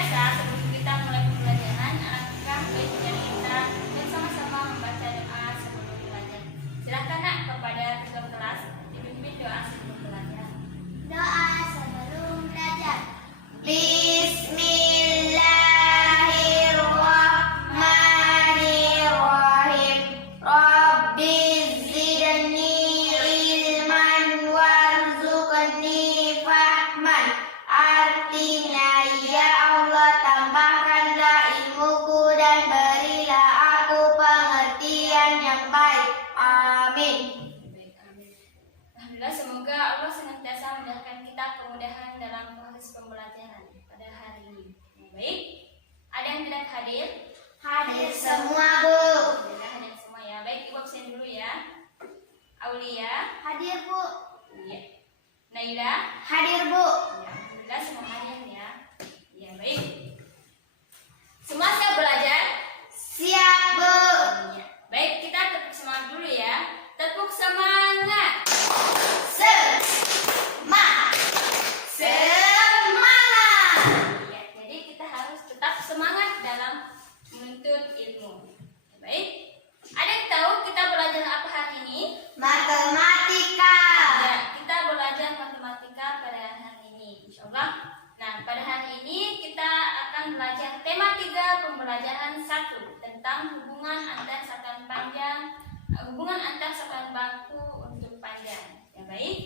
biasa, sebelum kita mulai pembelajaran, alangkah baiknya kita bersama-sama membaca doa sebelum belajar. Silakan nak kepada ketua kelas dipimpin doa sebelum belajar. Doa sebelum belajar. Bismillahirrahmanirrahim. Rabbi zidni ilman warzuqni fahman. Artinya, ya Allah, tambahkanlah ilmuku dan berilah aku pengertian yang baik. Amin. Baik, amin. Alhamdulillah, semoga Allah senantiasa mendapatkan kita kemudahan dalam proses pembelajaran pada hari ini. Baik, ada yang tidak hadir? Hadir semua, Bu. Alhamdulillah hadir semua ya. Baik, Ibu absen dulu ya. Aulia, Hadir, Bu. iya. Naila, Hadir, Bu. ya. Alhamdulillah semua hadir ya. Ya, baik. Semua siap belajar? Siap, Bu. Ya. Baik, kita tepuk semangat dulu ya. Tepuk semangat. Semangat. Ya, jadi kita harus tetap semangat dalam menuntut ilmu. Baik. Ada yang tahu kita belajar apa hari ini? Matematika. Ya, kita belajar matematika pada hari ini, insyaallah. Nah, pada hari ini kita akan belajar tema 3 pembelajaran 1 tentang hubungan antar satuan panjang, hubungan antar satuan baku untuk panjang. Ya, baik.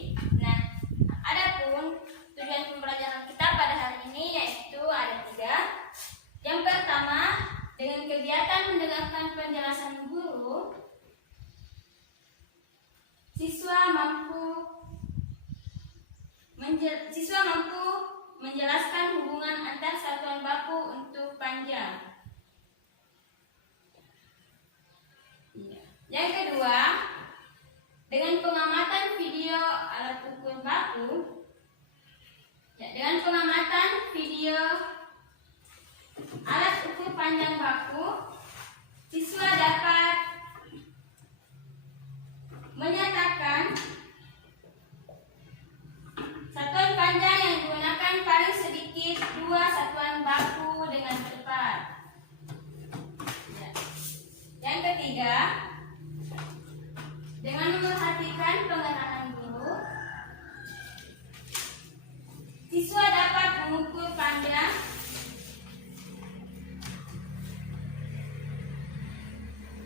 Nah, adapun tujuan pembelajaran kita pada hari ini yaitu ada 3. Yang pertama, dengan kegiatan mendengarkan penjelasan guru, siswa mampu menjelaskan hubungan antar satuan baku untuk panjang. Yang kedua, dengan pengamatan video alat ukur baku, dengan pengamatan video alat ukur panjang baku, siswa dapat menyatakan satuan panjang yang digunakan paling sedikit 2 satuan baku dengan tepat. Ya. Yang ketiga, dengan memperhatikan pengarahan guru, siswa dapat mengukur panjang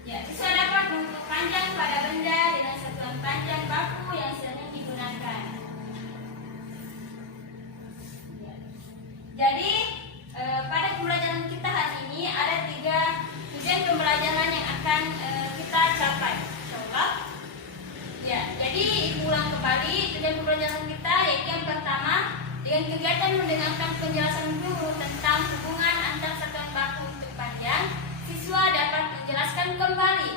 siswa dapat mengukur panjang pada benda dengan satuan panjang baku yang sering digunakan. Jadi pada pembelajaran kita hari ini ada 3 tujuan pembelajaran yang akan kita capai. Insyaallah. Ya, jadi ibu ulang kembali tujuan pembelajaran kita yaitu yang pertama, dengan kegiatan mendengarkan penjelasan guru tentang hubungan antar satuan baku untuk panjang, siswa dapat menjelaskan kembali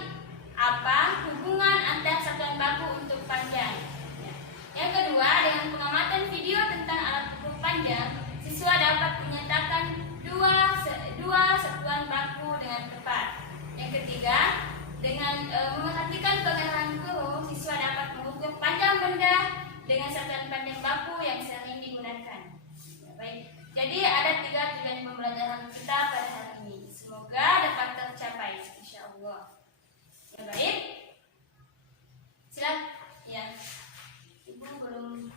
apa hubungan antar satuan baku untuk panjang. Ya. Yang kedua, dengan pengamatan video tentang alat ukur panjang, siswa dapat menyatakan dua satuan baku dengan tepat. Yang ketiga, dengan memperhatikan pengarahan guru, siswa dapat mengukur panjang benda dengan satuan panjang baku yang sering digunakan. Ya, baik. Jadi ada 3 tujuan pembelajaran kita pada hari ini. Semoga dapat tercapai, insyaallah. Ya, baik. Silakan. Ya. Ibu belum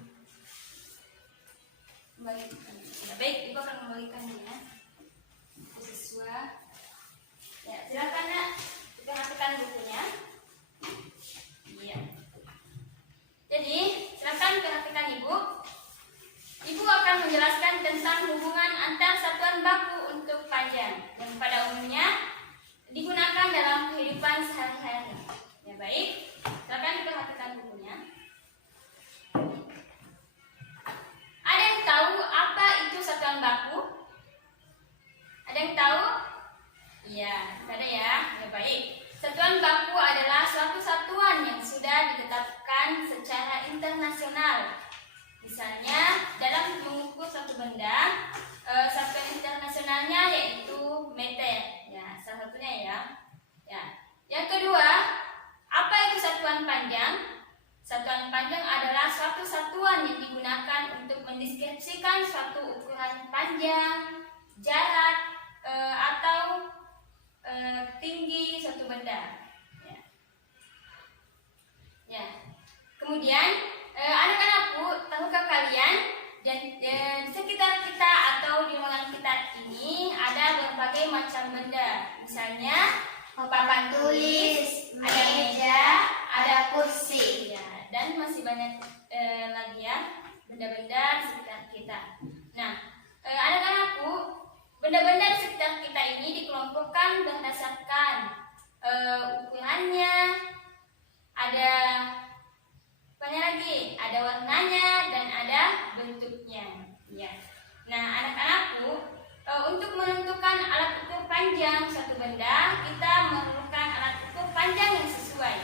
membagikan. Ya, baik, Ibu akan membagikannya. Siswa. Ya, silakan nak. Perhatikan bukunya. Iya. Jadi, silakan perhatikan Ibu. Ibu akan menjelaskan tentang hubungan antar satuan baku untuk panjang yang pada umumnya digunakan dalam kehidupan sehari-hari. Ya, baik. Silakan perhatikan bukunya. Ada yang tahu apa itu satuan baku? Ada yang tahu? Iya, ada ya. Ya, baik. Satuan baku adalah suatu satuan yang sudah ditetapkan secara internasional. Misalnya, dalam mengukur suatu benda, satuan internasionalnya yaitu meter. Ya, salah satunya ya. Ya. Yang kedua, apa itu satuan panjang? Satuan panjang adalah suatu satuan yang digunakan untuk mendeskripsikan suatu ukuran panjang, jarak, Kemudian anak-anakku, tahukah kalian dan di sekitar kita atau di ruangan kita ini ada berbagai macam benda. Misalnya papan tulis, ada meja, ada kursi, ya, dan masih banyak lagi ya benda-benda di sekitar kita. Nah, anak-anakku, benda-benda di sekitar kita ini dikelompokkan berdasarkan ukurannya, ada apanya lagi, ada warnanya dan ada bentuknya. Ya. Nah, anak-anakku, untuk menentukan alat ukur panjang suatu benda, kita memerlukan alat ukur panjang yang sesuai.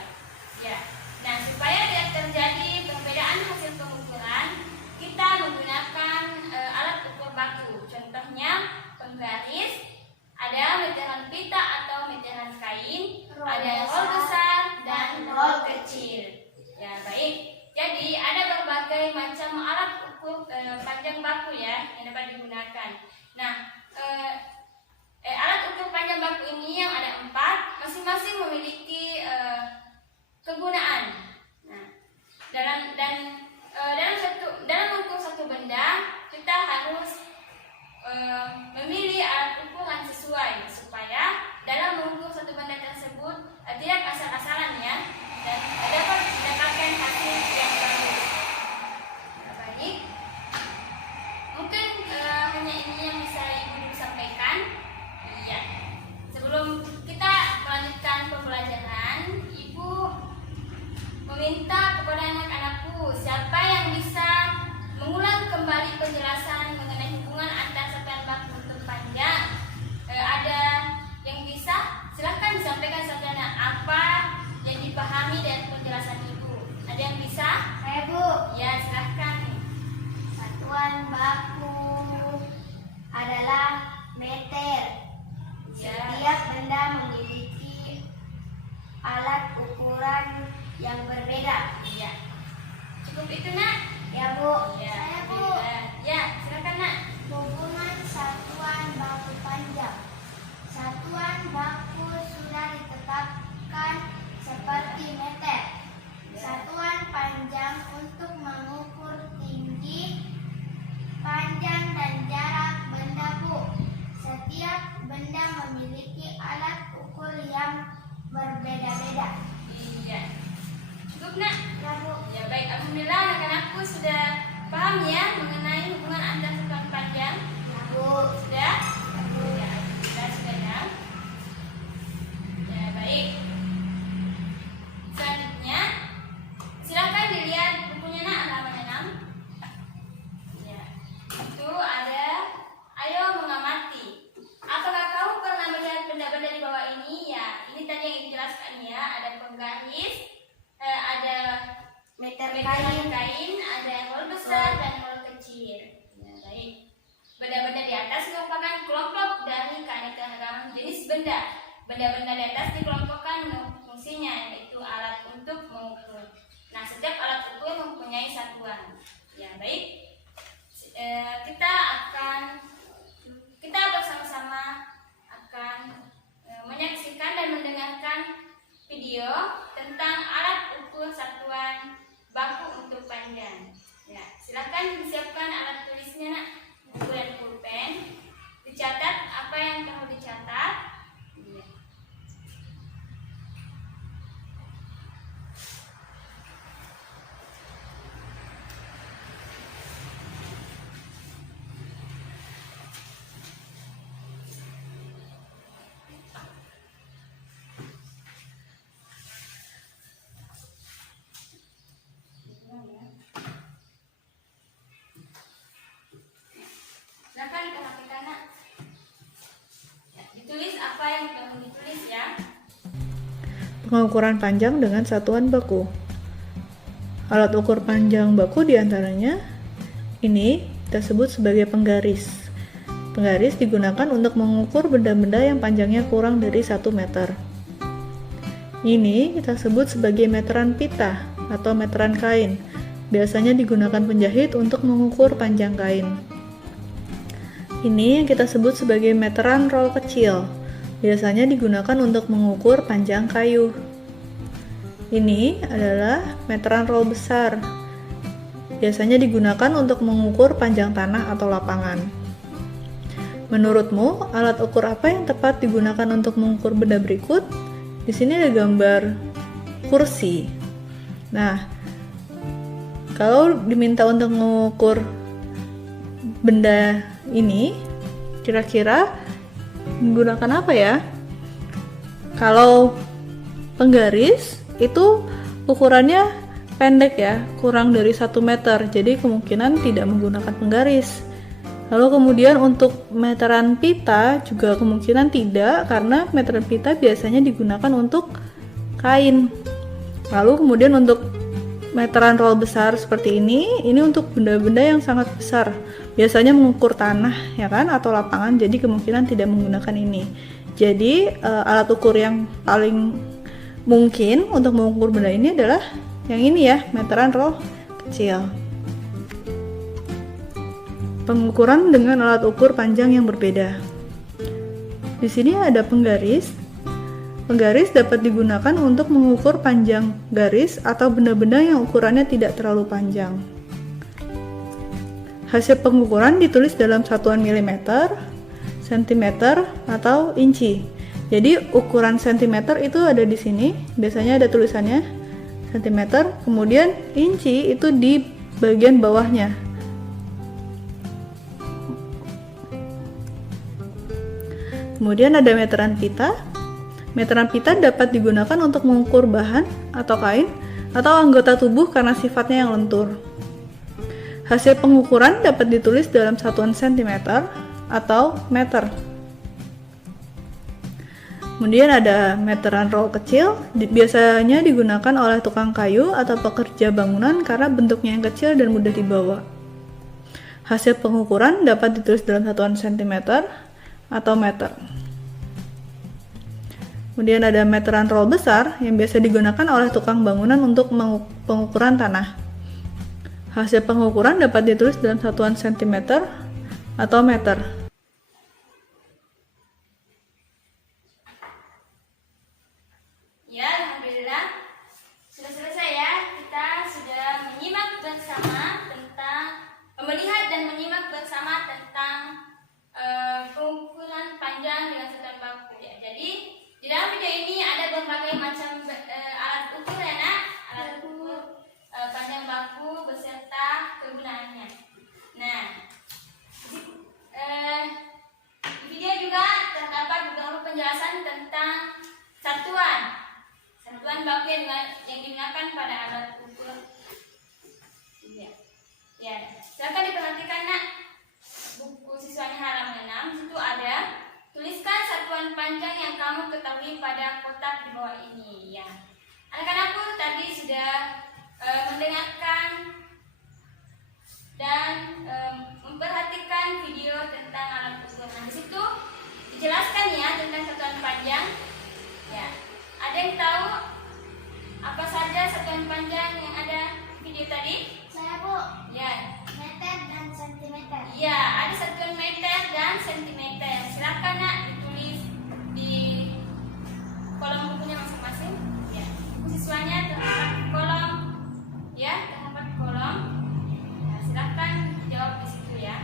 Ya. Nah, supaya tidak terjadi perbedaan hasil pengukuran, kita menggunakan alat ukur baku. Contohnya penggaris, ada meteran pita atau meteran kain, ada roll besar dan roll kecil. Ya, baik. Jadi ada berbagai macam alat ukur panjang baku ya yang dapat digunakan. Nah, alat ukur panjang baku ini yang ada 4, masing-masing memiliki kegunaan. Nah, dalam mengukur satu benda, kita harus memilih alat ukuran sesuai supaya dalam mengukur satu benda tersebut tidak asal-asalan ya, dan dapat mendapatkan hasil yang bagus. Nah, baik, mungkin hanya ini yang bisa Ibu sampaikan. Iya. Sebelum kita melanjutkan pembelajaran, Ibu meminta kepada anak-anakku, siapa yang bisa mengulang kembali penjelasan mengenai hubungan antar satuan baku untuk panjang? Ada yang bisa? Silahkan disampaikan sarjana apa yang dipahami dari penjelasan Ibu. Ada yang bisa? Saya, Bu. Ya, silahkan. Satuan baku adalah meter. Ya. Setiap benda memiliki alat ukuran yang berbeda. Iya. Cukup itu, Nak? Ya, Bu. Ya. Saya, Bu. Ya, silakan, Nak. Hubungan satuan baku panjang. Satuan baku sudah ditetapkan seperti meter. Satuan panjang untuk mengukur tinggi, panjang dan jarak benda, Bu. Setiap benda memiliki alat ukur yang berbeda-beda. Iya. Cukup, Nak? Ya, Bu. Ya, baik. Alhamdulillah anak-anakku sudah paham ya mengenai hubungan antar satuan panjang. Ya, Bu. Sudah? Ya, sudah ya. Ya, baik. Selanjutnya, silakan dilihat bukunya, Nak, halaman 6. Ya. Itu ada ayo mengamati. Apakah kamu pernah melihat benda-benda di bawah ini? Ya, ini tadi yang dijelaskan ya. Ada penggaris, ada Meter meteran kain. kain, ada roll besar dan roll kecil. Ya, baik. Benda-benda di atas merupakan kelompok dari keanekaragaman jenis benda. Benda-benda di atas dikelompokkan fungsinya, yaitu alat untuk mengukur. Nah, setiap alat ukur mempunyai satuan. Ya, baik. Kita bersama-sama akan menyaksikan dan mendengarkan video tentang alat ukur satuan baku untuk panjang. Ya, silakan disiapkan alat tulisnya, Nak, buku dan pulpen. Dicatat apa yang perlu dicatat. Ya. Silakan diperhatikan, Nak. Ya, ditulis apa yang perlu ditulis ya. Pengukuran panjang dengan satuan baku. Alat ukur panjang baku diantaranya ini kita sebut sebagai penggaris. Penggaris digunakan untuk mengukur benda-benda yang panjangnya kurang dari 1 meter. Ini kita sebut sebagai meteran pita atau meteran kain. Biasanya digunakan penjahit untuk mengukur panjang kain. Ini yang kita sebut sebagai meteran roll kecil. Biasanya digunakan untuk mengukur panjang kayu. Ini adalah meteran roll besar. Biasanya digunakan untuk mengukur panjang tanah atau lapangan. Menurutmu, alat ukur apa yang tepat digunakan untuk mengukur benda berikut? Di sini ada gambar kursi. Nah, kalau diminta untuk mengukur benda ini, kira-kira menggunakan apa ya? Kalau penggaris itu ukurannya pendek ya, kurang dari 1 meter, jadi kemungkinan tidak menggunakan penggaris. Lalu kemudian untuk meteran pita juga kemungkinan tidak, karena meteran pita biasanya digunakan untuk kain. Lalu kemudian untuk meteran roll besar seperti ini untuk benda-benda yang sangat besar, biasanya mengukur tanah ya kan, atau lapangan, jadi kemungkinan tidak menggunakan ini. Jadi alat ukur yang paling mungkin untuk mengukur benda ini adalah yang ini ya, meteran roll kecil. Pengukuran dengan alat ukur panjang yang berbeda. Di sini ada penggaris. Penggaris dapat digunakan untuk mengukur panjang garis atau benda-benda yang ukurannya tidak terlalu panjang. Hasil pengukuran ditulis dalam satuan milimeter, sentimeter, atau inci. Jadi ukuran sentimeter itu ada di sini, biasanya ada tulisannya sentimeter, kemudian inci itu di bagian bawahnya. Kemudian ada meteran pita. Meteran pita dapat digunakan untuk mengukur bahan atau kain atau anggota tubuh karena sifatnya yang lentur. Hasil pengukuran dapat ditulis dalam satuan sentimeter atau meter. Kemudian ada meteran roll kecil, biasanya digunakan oleh tukang kayu atau pekerja bangunan karena bentuknya yang kecil dan mudah dibawa. Hasil pengukuran dapat ditulis dalam satuan sentimeter atau meter. Kemudian ada meteran roll besar yang biasa digunakan oleh tukang bangunan untuk pengukuran tanah. Hasil pengukuran dapat ditulis dalam satuan sentimeter atau meter. Ya, alhamdulillah sudah selesai ya. Kita sudah menyimak bersama tentang melihat dan menyimak bersama tentang pengukuran panjang dengan satuan baku ya. Jadi di dalam video ini ada berbagai macam alat ukur ya nak, alat ukur panjang baku beserta kegunaannya. Nah, di video juga terdapat beberapa penjelasan tentang satuan baku yang digunakan pada alat ukur. Ya, silakan diperhatikan nak, buku siswanya halaman 6. Situ ada tuliskan satuan panjang yang kamu ketahui pada kotak di bawah ini. Ya, anak-anakku tadi sudah mendengarkan dan memperhatikan video tentang alat ukur. Nah, di situ dijelaskan ya tentang satuan panjang. Ya, ada yang tahu apa saja satuan panjang yang ada video tadi? Saya Bu, Ya, meter dan sentimeter. ya ada satuan meter dan sentimeter. Silakan nak ditulis di kolom bukunya masing-masing. Ya, buku siswanya terdapat di kolom. Ya, terdapat di kolom. Ya, silakan jawab di situ ya.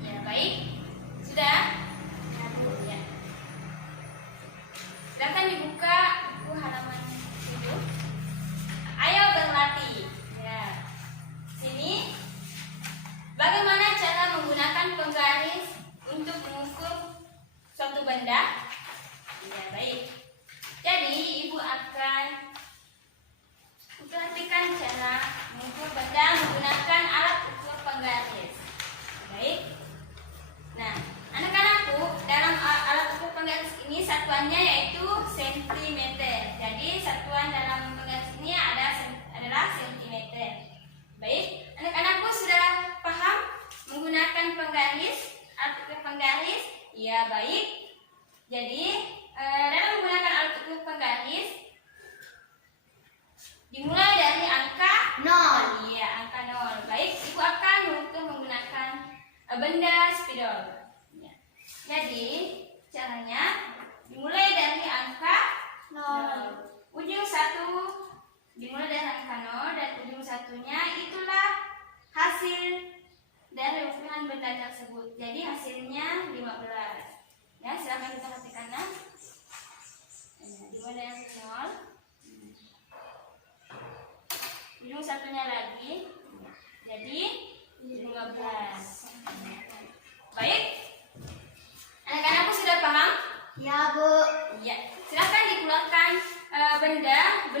Ya, baik. Sudah? Ya, Bu. Ya. Silakan dibuka buku halaman 7. Ayo berlatih. Ya. Sini. Bagaimana cara menggunakan penggaris untuk mengukur suatu benda? Ya, baik. Jadi, Ibu akan memperhatikan cara mengukur benda menggunakan alat ukur penggaris. Baik. Nah, anak-anakku, dalam alat ukur penggaris ini satuannya yaitu sentimeter. Jadi, satuan dalam penggaris ini adalah sentimeter. Baik, anak-anakku sudah paham menggunakan penggaris, alat ukur penggaris? Ya, baik. Jadi, dalam menggunakan alat ukur penggaris dimulai dari angka 0. Iya, angka 0. Baik, Ibu akan mengukur menggunakan benda spidol. Ya. Jadi, caranya dimulai dari angka 0. Ujung satu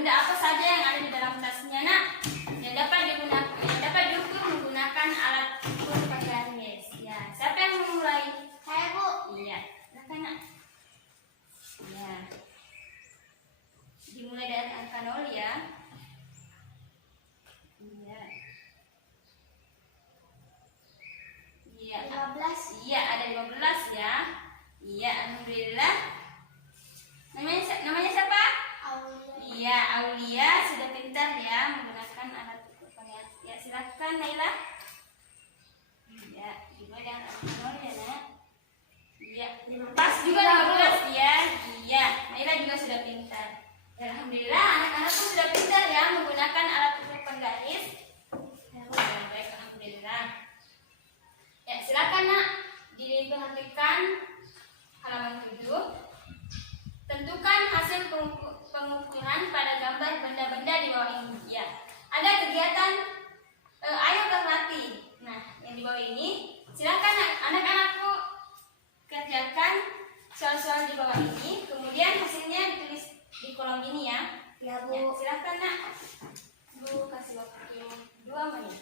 benda apa saja yang ada di dalam tasnya, Nak, yang dapat diukur menggunakan alat ukur penggaris. Ya, siapa yang memulai? Saya, Bu. Iya, silakan, Nak. Ya. Dimulai dari angka 0 ya. Iya. Iya. 15. Iya, ada 15 ya. Iya, alhamdulillah. Namanya siapa? Aulia. Iya, Aulia sudah pintar ya menggunakan alat ukur penggaris. Ya, silakan Naila. Iya, dimulai dengan angka 0 ya, Nak. Iya, pas juga 15 ya. Iya, Naila juga sudah pintar. Ya, alhamdulillah anak-anak pun sudah pintar ya menggunakan alat ukur penggaris. Ya, baik, alhamdulillah. Ya, silakan Nak diperhatikan halaman 7. Tentukan hasil pengukuran pada gambar benda-benda di bawah ini. Ya, ada kegiatan ayo berlatih. Nah, yang di bawah ini silakan anak-anakku kerjakan soal-soal di bawah ini. Kemudian hasilnya ditulis di kolom ini ya. Ya, Bu. Ya, silakan Nak. Bu kasih waktu 2 menit.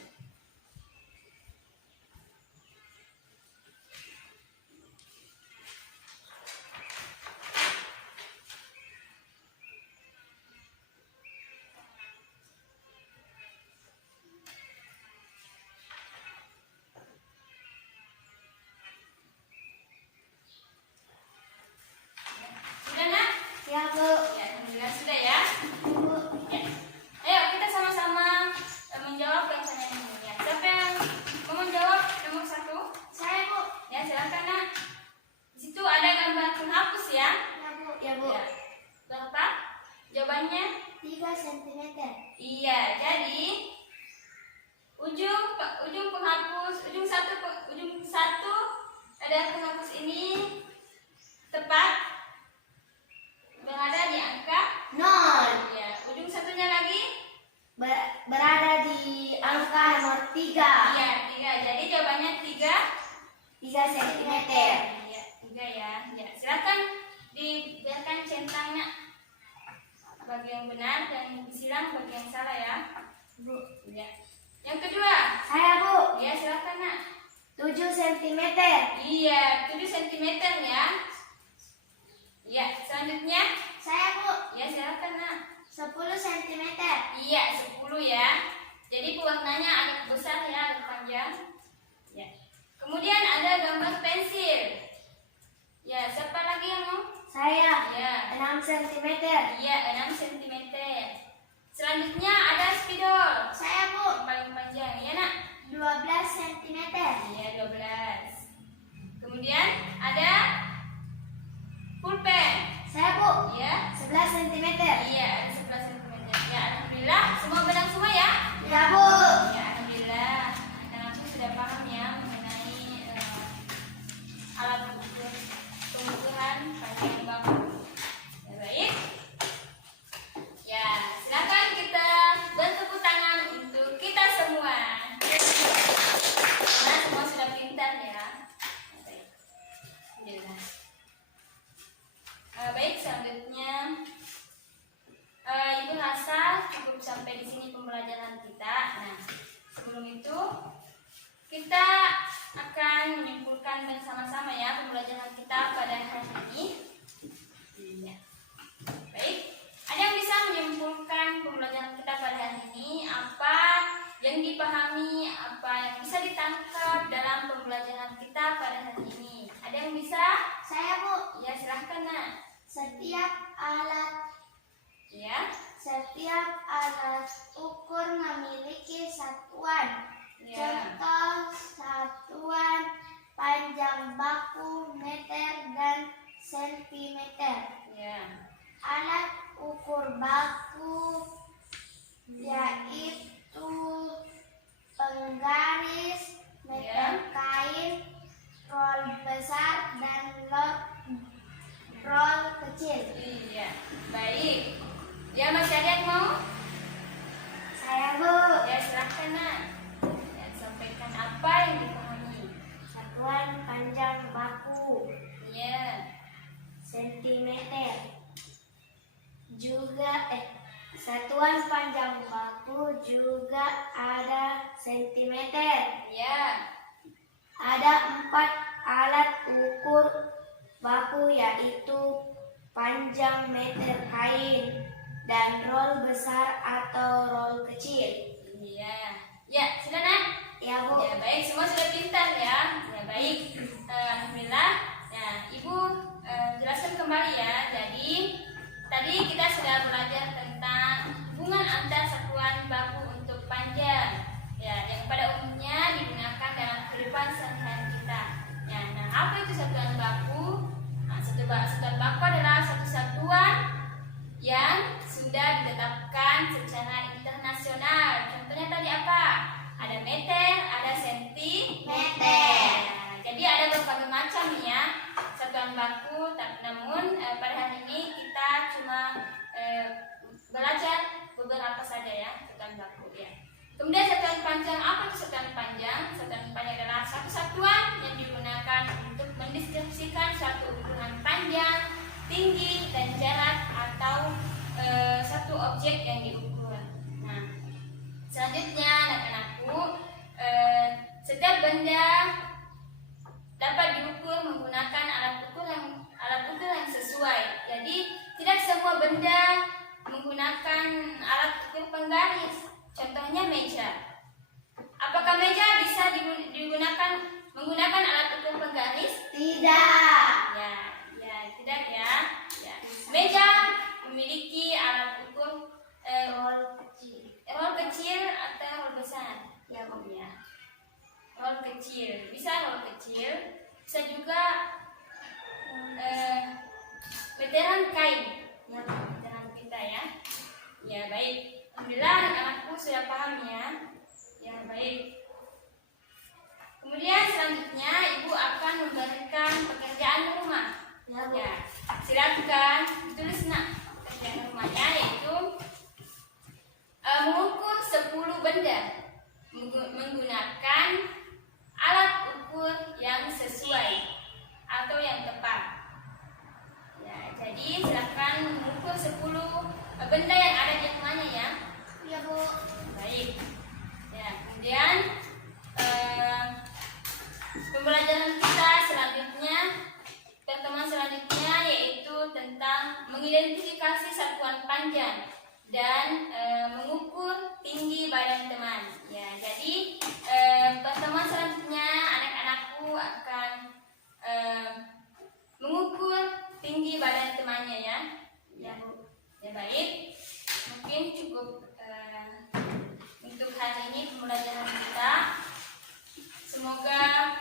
Sudah, Nak? Ya, Bu. Ya, alhamdulillah sudah ya. Bu. Ya. Ayo kita sama-sama menjawab pertanyaan ini ya. Siapa yang mau menjawab nomor 1? Saya, Bu. Ya, silakan Nak. Di situ ada gambar penghapus ya. Ya, Bu. Ya, Bu. Ya. Berapa? Jawabannya? 3 cm. Iya. Jadi ujung penghapus, ujung satu ada penghapus ini tepat berada di angka 0. ya. Ujung satunya lagi Berada di angka nomor 3. iya 3. Jadi jawabannya 3 3 cm. Iya, 3 ya. Ya, silakan dibiarkan centangnya bagi yang benar dan disiram bagi yang salah ya. Bu. Ya. Yang kedua, Saya, Bu. ya silakan Nak. 7 cm. Iya, 7 cm ya. Ya, selanjutnya, Saya, Bu. ya silakan Nak. 10 cm. Iya, 10 ya. Jadi pewarnanya agak besar ya, agak panjang. Ya. Kemudian ada gambar pensil. Ya, siapa lagi yang mau? Saya. Ya. 6 cm. Iya, 6 cm. Selanjutnya ada spidol. Saya, Bu. Yang paling panjang, ya Nak? 12 cm. Iya, 12. Kemudian ada pulpen. Saya, Bu. Iya. 11 cm. Iya, ada 11 cm. Ya, alhamdulillah semua benar semua ya. Ya, Bu. Ya, alhamdulillah. Dan aku sudah paham ya mengenai alat ukur pengukuran panjang baku. Ya, baik. Ya, silakan kita bertepuk tangan untuk kita semua. Karena semua sudah pintar ya. Baik. Alhamdulillah. Baik, selanjutnya Ibu rasa cukup sampai di sini pembelajaran kita. Nah, sebelum itu kita akan menyimpulkan bersama-sama ya pembelajaran kita pada hari ini. Iya. Baik, ada yang bisa menyimpulkan pembelajaran kita pada hari ini? Apa yang dipahami, apa yang bisa ditangkap dalam pembelajaran kita pada hari ini? Ada yang bisa? Saya, Bu. Ya, silahkan Nak. Ya. Setiap alat ukur memiliki satuan. Ya. Contoh satuan panjang baku meter dan sentimeter. Ya. Alat ukur baku yaitu penggaris, meter kain, roll besar dan roll kecil. Iya. Baik. Ya, masih ada yang mau? Saya, Bu. Ya, silahkan Nak. Ya, sampaikan apa yang dipahami. Satuan panjang baku Iya. sentimeter. Juga Satuan panjang baku juga ada sentimeter. Ya. Ada 4 alat ukur baku yaitu panjang meter kain dan roll besar atau roll kecil. Iya. Ya, sudah Nak? Ya Bu. Ya baik, semua sudah pintar ya. Ya baik. Alhamdulillah. Nah, Ibu jelaskan kembali ya. Jadi tadi kita sudah belajar tentang hubungan antar satuan baku untuk panjang. Ya, yang pada umumnya digunakan dalam kehidupan sehari-hari kita. Ya, nah apa itu satuan baku? Nah, satuan baku adalah satu satuan yang sudah ditetapkan secara internasional. Contohnya tadi apa? Ada meter, ada sentimeter. Nah, jadi ada berbagai macam ya satuan baku. Namun pada hari ini kita cuma belajar beberapa saja ya satuan baku ya. Kemudian satuan panjang, apa itu satuan panjang? Satuan panjang adalah satu satuan yang digunakan untuk mendeskripsikan suatu ukuran panjang, tinggi, dan jarak atau satu objek yang diukur. Nah, selanjutnya anak-anakku, setiap benda dapat diukur menggunakan alat ukur yang sesuai. Jadi tidak semua benda menggunakan alat ukur penggaris. Contohnya meja. Apakah meja bisa digunakan menggunakan alat ukur penggaris? Tidak. Ya, tidak ya. Ya. Meja memiliki alat ukur roll kecil atau roll besar. Ya, Bu ya. Roll kecil, bisa roll kecil, bisa juga meteran kain. Ya, meteran kita ya. Ya, baik. Alhamdulillah anak-anakku sudah paham ya. Ya, baik. Kemudian selanjutnya Ibu akan memberikan pekerjaan rumah. Ya, silakan tulis Nak pekerjaan rumahnya, yaitu mengukur 10 benda menggunakan alat ukur yang sesuai atau yang tepat. Ya, jadi silakan mengukur 10 benda yang ada di rumahnya ya. Ya Bu. Baik. Ya, kemudian pembelajaran kita selanjutnya, pertemuan selanjutnya yaitu tentang mengidentifikasi satuan panjang dan mengukur tinggi badan teman. Ya, jadi pertemuan selanjutnya anak-anakku akan mengukur tinggi badan temannya ya. Ya, Bu. Ya, baik. Mungkin cukup untuk hari ini pembelajaran kita. Semoga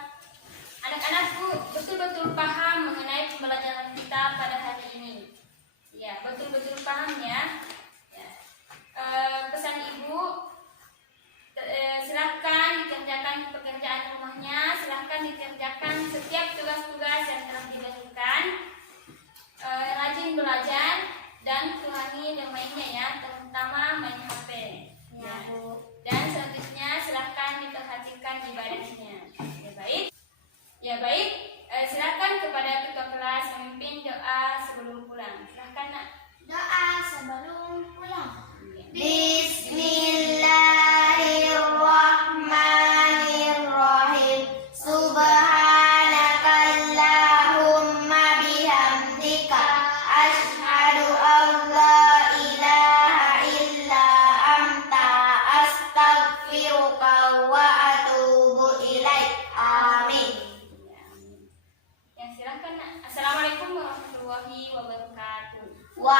anak-anakku betul-betul paham mengenai pembelajaran kita pada hari ini. Ya, betul-betul paham ya. Pesan Ibu, silahkan dikerjakan pekerjaan rumahnya, silahkan dikerjakan setiap tugas-tugas yang telah diberikan. Rajin belajar dan kurangi yang mainnya ya, terutama main HP. Ya. Dan selanjutnya silahkan diperhatikan ibadahnya. Ya baik. Ya baik. Silakan kepada ketua kelas memimpin doa sebelum pulang. Silahkan Nak. Doa sebelum pulang. Bismillahirrahmanirrahim. Subhanakallahumma bihamdika asyhadu an la ilaha illa anta astaghfiruka wa atubu ilaik. Amin. Ya, silahkan Nak. Assalamualaikum warahmatullahi wabarakatuh. Wa